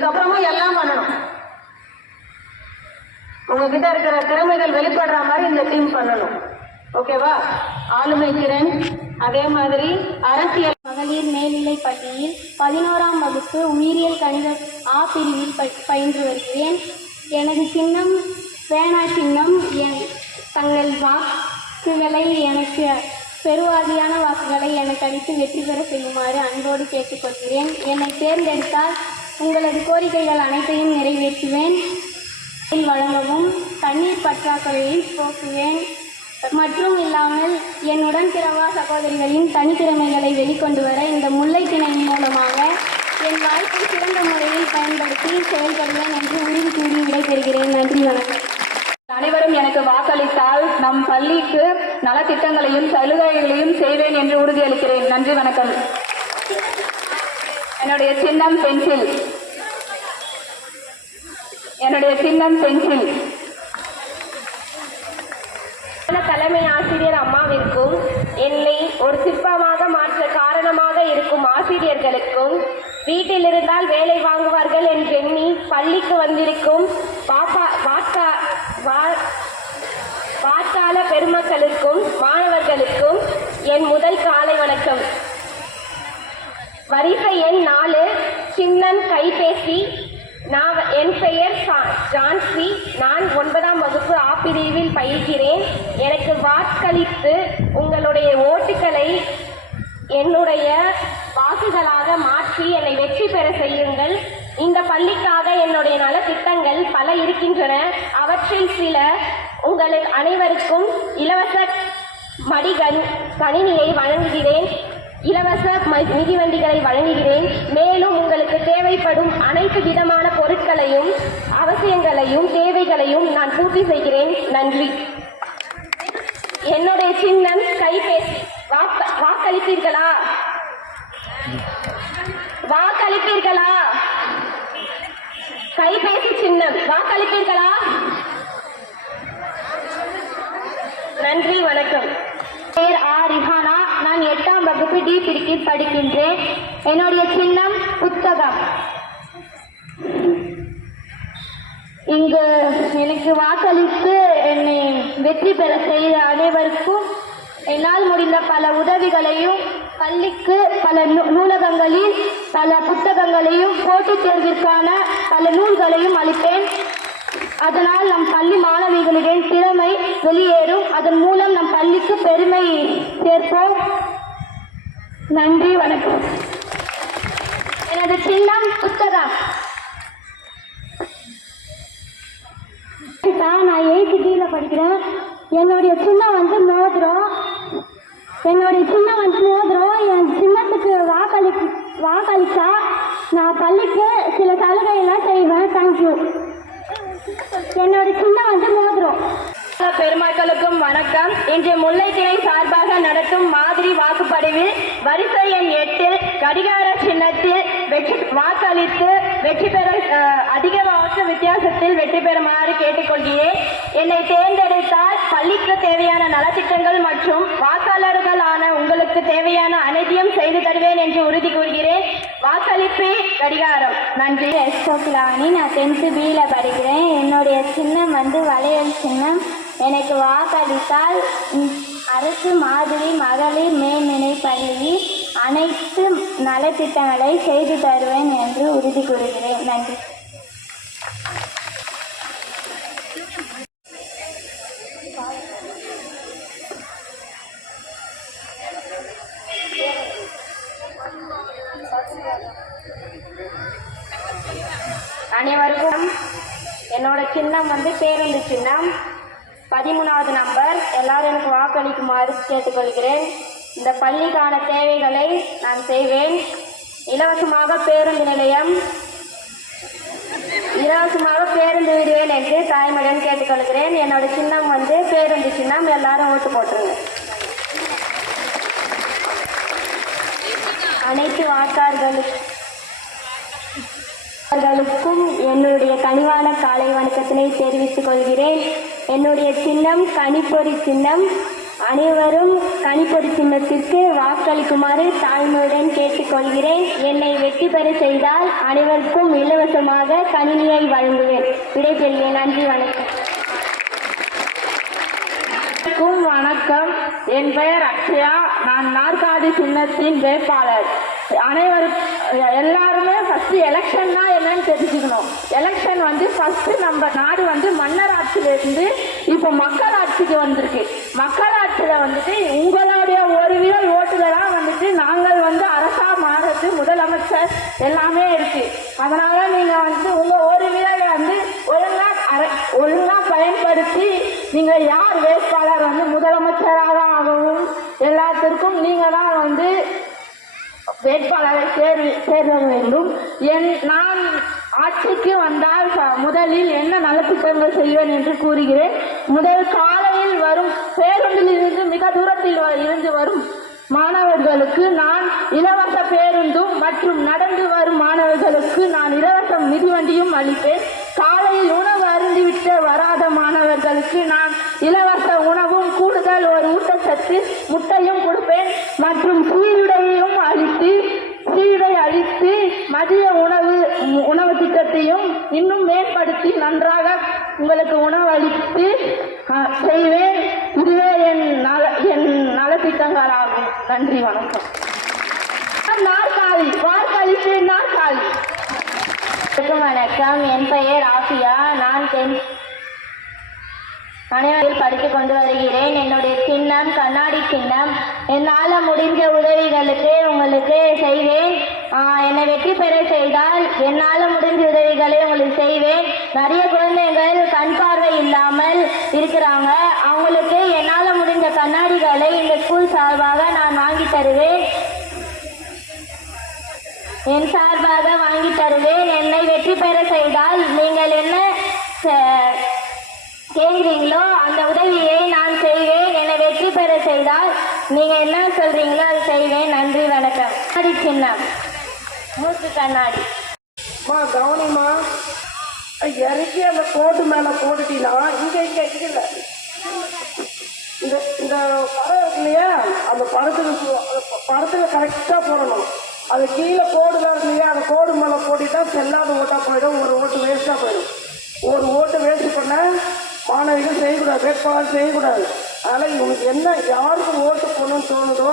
இதுக்கப்புறமும் எல்லாம் பண்ணணும். உங்ககிட்ட இருக்கிற திறமைகள் வெளிப்படுற மாதிரி இந்த டீம் பண்ணணும். ஓகேவா? ஆளுமை திறன், அதே மாதிரி அரசியல். மகளிர் மேல்நிலை பள்ளியில் 11ஆம் வகுப்பு உயிரியல் கணித ஆ பிரிவில் பயின்று வருகிறேன். எனது சின்னம் பேனா சின்னம். தங்கள் வாக்குகளை எனக்கு பெருவாரியான வாக்குகளை எனக்கு அளித்து வெற்றி பெற செய்யுமாறு அன்போடு கேட்டுக்கொள்கிறேன். என்னை தேர்ந்தெடுத்தால் உங்களது கோரிக்கைகள் அனைத்தையும் நிறைவேற்றுவேன். வழங்கவும் தண்ணீர் பற்றாக்குறையை போக்குவேன். மற்றும் இல்லாமல் என்னுடன் பிறவா சகோதரிகளின் தனித்திறமைகளை வெளிக்கொண்டு வர இந்த முல்லை திணையின் மூலமாக என் வாழ்க்கை சிறந்த முறையில் பயன்படுத்தி செயல்படுவேன் என்று உறுதி கூறி விடைபெறுகிறேன். நன்றி, வணக்கம். அனைவரும் எனக்கு வாக்களித்தால் நம் பள்ளிக்கு நலத்திட்டங்களையும் சலுகைகளையும் செய்வேன் என்று உறுதியளிக்கிறேன். நன்றி, வணக்கம். என்னுடைய சின்னம் பென்சில். தலைமை ஆசிரியர் அம்மாவிற்கும் என்னை ஒரு சிற்பமாக மாற்ற காரணமாக இருக்கும் ஆசிரியர்களுக்கும், வீட்டில் இருந்தால் வேலை வாங்குவார்கள் என்று எண்ணி பள்ளிக்கு வந்திருக்கும் வாக்காள பெருமக்களுக்கும் மாணவர்களுக்கும் என் முதல் காலை வணக்கம். வரிசை எண் 4, சின்னம் கைபேசி. என் பெயர் ஜான்சி. நான் 9ஆம் வகுப்பு ஆ பிரிவில் பயில்கிறேன். எனக்கு வாக்களித்து உங்களுடைய ஓட்டுகளை என்னுடைய வாக்குகளாக மாற்றி என்னை வெற்றி பெற செய்யுங்கள். இந்த பள்ளிக்காக என்னுடைய நலத்திட்டங்கள் பல இருக்கின்றன. அவற்றில் சில உங்கள் அனைவருக்கும் இலவச கணினியை வழங்குகிறேன், இலவச மிதிவண்டிகளை வழங்குகிறேன். மேலும் உங்களுக்கு தேவைப்படும் அனைத்து விதமான பொருட்களையும் அவசியங்களையும் தேவைகளையும் நான் பூர்த்தி செய்கிறேன். நன்றி. என்னுடைய சின்னம் கைபேசி. வாக்களிப்பீர்களா? கைபேசி சின்னம். வாக்களிப்பீர்களா? நன்றி, வணக்கம். பேர் ஆ ரிஹானா. நான் 8ஆம் வகுப்பு டி பிரிவில் படிக்கின்றேன். என்னுடைய சின்னம் புத்தகம். இங்கு எனக்கு வாக்களித்து என்னை வெற்றி பெற செய்த அனைவருக்கும் என்னால் முடிந்த பல உதவிகளையும், பள்ளிக்கு பல நூலகங்களில் பல புத்தகங்களையும், போட்டித் தேர்விற்கான பல நூல்களையும் அளிப்பேன். அதனால் நம் பள்ளி மாணவிகளின் திறமை வெளியேறும். அதன் மூலம் நம் பள்ளிக்கு பெருமை சேர்ப்போம். நன்றி, வணக்கம். எனது சின்னம் புத்தகம். நான் 8th D படிக்கிறேன். என்னுடைய சின்னம் மோதிரம். என் சின்னத்துக்கு வாக்களித்தா நான் பள்ளிக்கு சில சலுகையெல்லாம் செய்வேன். தேங்க்யூ. என்னோட சின்னம் மோதிரம். பெருமக்களுக்கும் வணக்கம். இன்று முல்லைத்திணை சார்பாக நடத்தும் மாதிரி வாக்குப்பதிவில் வரிசை எண் 8 கடிகார சின்னத்தில் வாக்களித்து வெற்றி பெற அதிக வாக்கு வித்தியாசத்தில் வெற்றி பெறுமாறு கேட்டுக்கொள்கிறேன். என்னை தேர்ந்தெடுத்தால் பள்ளிக்கு தேவையான நலத்திட்டங்கள் மற்றும் வாக்காளர்களான உங்களுக்கு தேவையான அனைத்தையும் செய்து தருவேன் என்று உறுதி கூறுகிறேன். வாக்களிப்பு கடிகாரம். நன்றி. எஸ்கோக்லானி. நான் 10th B படிக்கிறேன். என்னுடைய சின்னம் வளையல் சின்னம். எனக்கு வாக்களித்தால் அரசு மாதிரி மகளிர் மேல்நிலை பள்ளியில் அனைத்து நலத்திட்டங்களை செய்து தருவேன் என்று உறுதி கூறுகிறேன். நன்றி. அனைவருக்கும் என்னோட சின்னம் பேருந்து சின்னம் 13வது நம்பர். எல்லாரும் எனக்கு வாக்களிக்குமாறு கேட்டுக்கொள்கிறேன். இந்த பள்ளிக்கான தேவைகளை நான் செய்வேன். இலவசமாக பேருந்து நிலையம், இலவசமாக பேருந்து விடுவேன் என்று தாய்மொழியுடன் கேட்டுக்கொள்கிறேன். என்னோட சின்னம் பேருந்து சின்னம். எல்லாரும் ஓட்டு போட்டுருங்க. அனைத்து வாக்காளர்களுக்கும் என்னுடைய கனிவான காலை வணக்கத்தினை தெரிவித்துக் கொள்கிறேன். என்னுடைய சின்னம் கனிப்பொறி சின்னம். அனைவரும் கனிப்பொறி சின்னத்திற்கு வாக்களிக்குமாறு தாழ்மையுடன் கேட்டுக்கொள்கிறேன். என்னை வெற்றி பெற செய்தால் அனைவருக்கும் இலவசமாக கணினியை வழங்குவேன். விடைபெறுகிறேன். நன்றி, வணக்கம். வணக்கம். என் பெயர் அக்ஷயா. நான் நாற்காலி சின்னத்தின் வேட்பாளர். அனைவரும் எல்லாருமே ஃபர்ஸ்ட் எலெக்ஷன்னா என்னன்னு தெரிஞ்சுக்கணும். எலெக்ஷன் ஃபர்ஸ்ட் நம்ம நாடு மன்னர் ஆட்சியிலிருந்து இப்போ மக்களாட்சிக்கு வந்திருக்கு. மக்களாட்சியில் உங்களுடைய ஒரு விரல் ஓட்டுல தான் நாங்கள் அரசா மாறுறது, முதலமைச்சர் எல்லாமே இருக்கு. அதனால நீங்க உங்க ஒரு விரலை ஒழுங்கா பயன்படுத்தி நீங்க யார் வேட்பாளர் முதலமைச்சராக ஆகவும் எல்லாத்திற்கும் நீங்க தான் வேட்பாளரை தேர்வு வேண்டும். நான் ஆட்சிக்கு வந்தால் முதலில் என்ன நலத்திட்டங்கள் செய்வேன் என்று கூறுகிறேன். முதல் காலையில் வரும் பேருந்தில் இருந்து மிக தூரத்தில் இருந்து வரும் மாணவர்களுக்கு நான் இலவச பேருந்தும் மற்றும் நடந்து வரும் மாணவர்களுக்கு நான் இலவச மிதிவண்டியும் அளிப்பேன். காலையில் உணவு அருந்திவிட்டு வராத மாணவர்களுக்கு நான் இலவச உணவும் கூடுதல் ஒரு ஊட்டச்சத்து முட்டையும் கொடுப்பேன். மற்றும் சீருடை அளித்து மதிய உணவு திட்டத்தையும் இன்னும் மேம்படுத்தி நன்றாக உங்களுக்கு உணவு அளித்து செய்வேன். இதுவே என் நலத்திட்டங்களாகும். நன்றி, வணக்கம். நாற்காலி வாக்களித்து நாற்காலி. வணக்கம். என் பெயர் ஆசியா. நான் அனைவரும் படித்துக் கொண்டு வருகிறேன். என்னுடைய சின்னம் கண்ணாடி சின்னம். என்னால் முடிஞ்ச உதவிகளுக்கு உங்களுக்கு செய்வேன். என்னை வெற்றி பெற செய்தால் என்னால் முடிஞ்ச உதவிகளை உங்களுக்கு செய்வேன். நிறைய குழந்தைகள் கண் பார்வை இல்லாமல் இருக்கிறாங்க. அவங்களுக்கு என்னால் முடிஞ்ச கண்ணாடிகளை இந்த ஸ்கூல் சார்பாக நான் வாங்கி தருவேன். என் சார்பாக வாங்கி தருவேன். என்னை வெற்றி பெற செய்தால் நீங்கள் என்ன கேட்குறீங்களோ அந்த உதவியை நான் செய்வேன். என்னை வெற்றி பெற செய்தால் நீங்கள் என்ன சொல்கிறீங்களோ அது செய்வேன். நன்றி, வணக்கம். கண்ணாடி சின்னம் மூக்கு கண்ணாடி. கவனிமா இறக்கி அந்த கோட்டு மேலே போட்டுட்டீங்கன்னா இங்கே இல்லை. இந்த படம் இருக்கு இல்லையா, அந்த படத்துக்கு கரெக்டாக போடணும். அது கீழே கோடுலாம் இருக்கு இல்லையா, அந்த கோடு மேலே போட்டுட்டா செல்லாத ஓட்டாக போயிடும். ஒரு ஓட்டு வேஸ்ட்டாக போயிடும். ஒரு ஓட்டு வேஸ்ட் பண்ண மாணவிகள் செய்யக்கூடாது, வேட்பாளர் செய்யக்கூடாது. அதனால் இவங்களுக்கு என்ன யாருக்கு ஓட்டு போடணும்னு தோணுதோ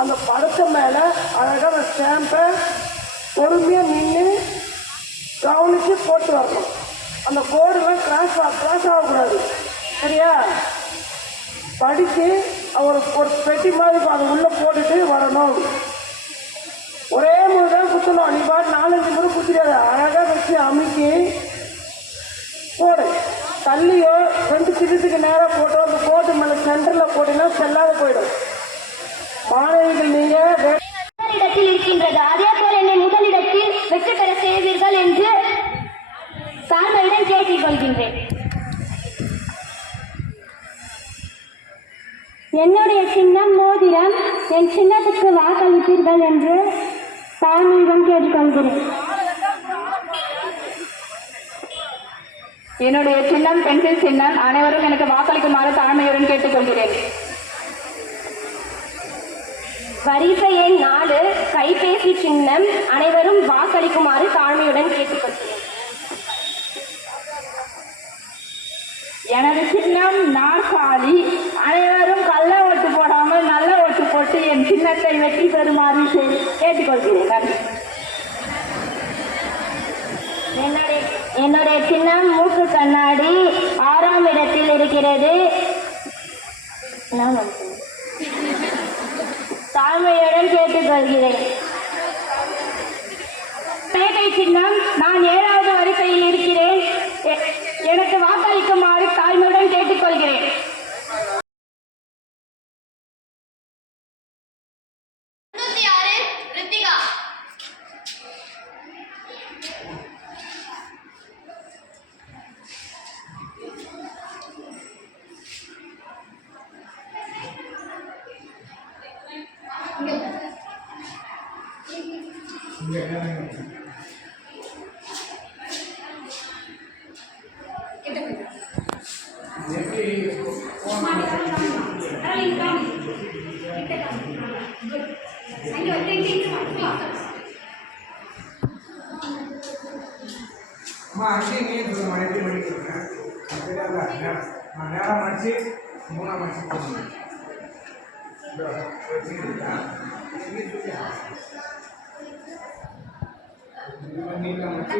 அந்த படத்து மேலே அழகாக அந்த ஸ்டாம்பை பொறுமையாக நின்று கவனித்து போட்டு வரணும். அந்த போர்டுலாம் கிராஸ் ஆகக்கூடாது. சரியா? படித்து ஒரு பெட்டி மாதிரி அதை உள்ளே போட்டுட்டு வரணும். ஒரே முறை தான் குத்தணும். நீ பாட்டு 4-5 முறை குத்திடாத. அழகாக வச்சு அமுக்கி போடு. தள்ளியோ 2 சிட்டத்துக்கு நேராக போட்டோ அந்த போட்டு மேலே சென்டரில் போட்டீங்கன்னா செல்லாத போயிடும். மாணவிகள் நீங்கள் முதலிடத்தில் இருக்கின்றது. அதே போல் என்னை முதலிடத்தில் வெற்றி பெற செய்வீர்கள் என்று தாழ்மையுடன் கேட்டுக் கொள்கின்றேன். என்னுடைய சின்னம் மோதிரம். என் சின்னத்துக்கு வாக்களிப்பீர்கள் என்று தாழ்மையுடன் கேட்டுக்கொள்கிறேன். என்னுடைய சின்னம் பென்சில் சின்னம். அனைவரும் எனக்கு வாக்களிக்குமாறு தாழ்மையுடன் கேட்டுக்கொள்கிறேன். வரிசை எண் 4 கைபேசி சின்னம். அனைவரும் வாக்களிக்குமாறு தாழ்மையுடன் கேட்டுக்கொள்கிறேன். எனது சின்னம் நாற்காலி. அனைவரும் கள்ள ஓட்டு போடாமல் நல்ல ஓட்டு போட்டு என் சின்னத்தை வெற்றி பெறுமாறு கேட்டுக்கொள்கிறேன். என்னுடைய சின்னம் மூக்கு கண்ணாடி. 6ஆம் இடத்தில் இருக்கிறது. தாழ்மையுடன் கேட்டுக்கொள்கிறேன். மேகை சின்னம். நான் 7வது வரிசையில் இருக்கிறேன். எனக்கு வாக்களிக்குமாறு தாழ்மையுடன் கேட்டுக்கொள்கிறேன். எப்படி அம்மா அரிசி நீர் சொல்லுமா எப்படி படிக்கிறேன் தெரியாதா நான் நேரம் மடிச்சு 3ஆம் மடிச்சு போகணும் நீட்டாக மடிச்சு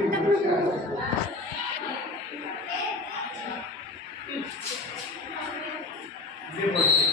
இப்படியே போடுச்சு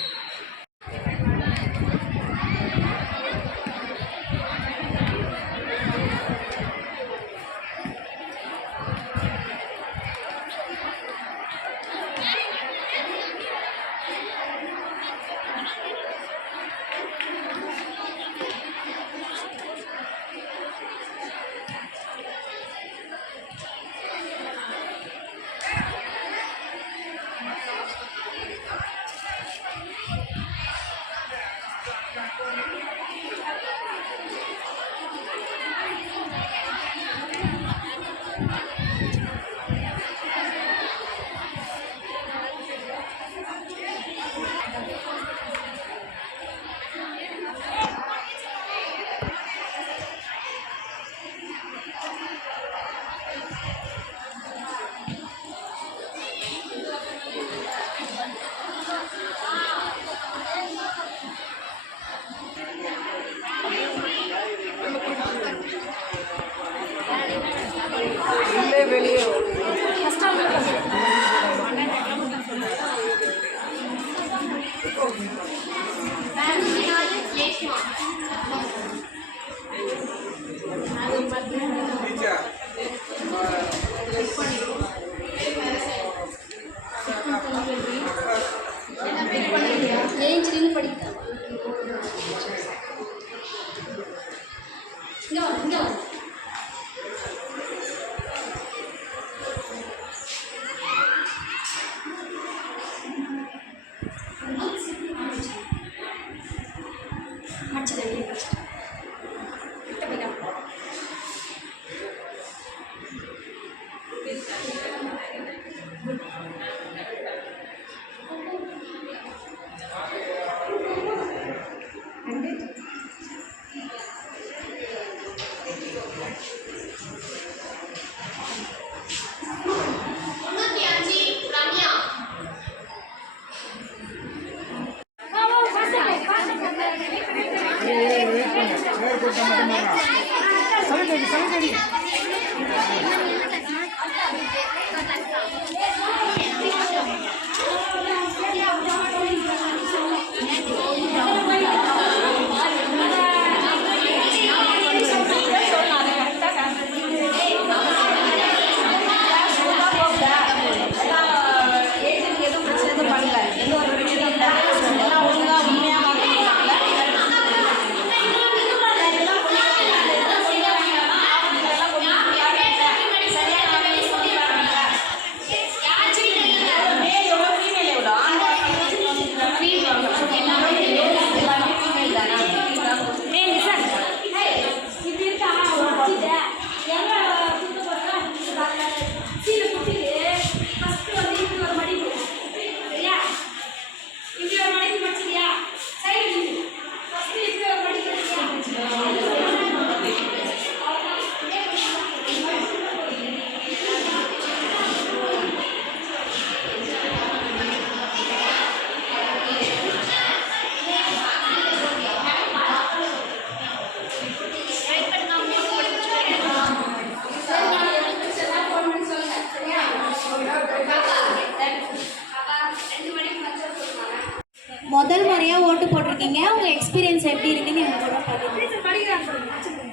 முதல் முறையாக ஓட்டு போட்டிருக்கீங்க, உங்கள் எக்ஸ்பீரியன்ஸ் எப்படி இருக்குன்னு எங்கள் கூட பகிர்ந்துக்கோங்க.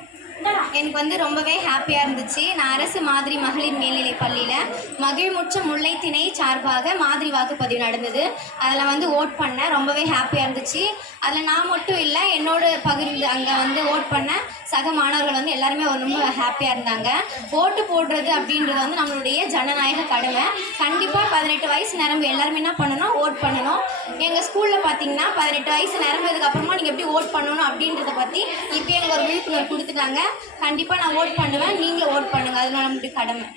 எனக்கு வந்து ரொம்பவே ஹாப்பியாக இருந்துச்சு. நான் அரசு மாதிரி மகளிர் மேல்நிலைப் பள்ளியில் மகிழ்முற்ற முல்லைத்திணை சார்பாக மாதிரி வாக்குப்பதிவு நடந்தது. அதில் வந்து ஓட் பண்ணேன். ரொம்பவே ஹாப்பியாக இருந்துச்சு. அதில் நான் மட்டும் இல்லை, என்னோட பகிர்ந்து அங்கே வந்து ஓட் பண்ண சக மாணவர்கள் வந்து எல்லாருமே ரொம்ப ஹாப்பியாக இருந்தாங்க. ஓட்டு போடுறது அப்படின்றது வந்து நம்மளுடைய ஜனநாயக கடமை. கண்டிப்பாக 18 வயசு நிரம்பி எல்லாருமே என்ன பண்ணணும், ஓட் பண்ணணும். எங்கள் ஸ்கூலில் பார்த்தீங்கன்னா 18 வயசு நிரம்பதுக்கப்புறமா நீங்கள் எப்படி ஓட் பண்ணணும் அப்படின்றத பற்றி இப்போ எங்களுக்கு ஒரு விழிப்புணர்வு கொடுத்துட்டாங்க. கண்டிப்பாக நான் ஓட் பண்ணுவேன், நீங்களும் ஓட் பண்ணுங்கள், அது நம்மளுடைய கடமை.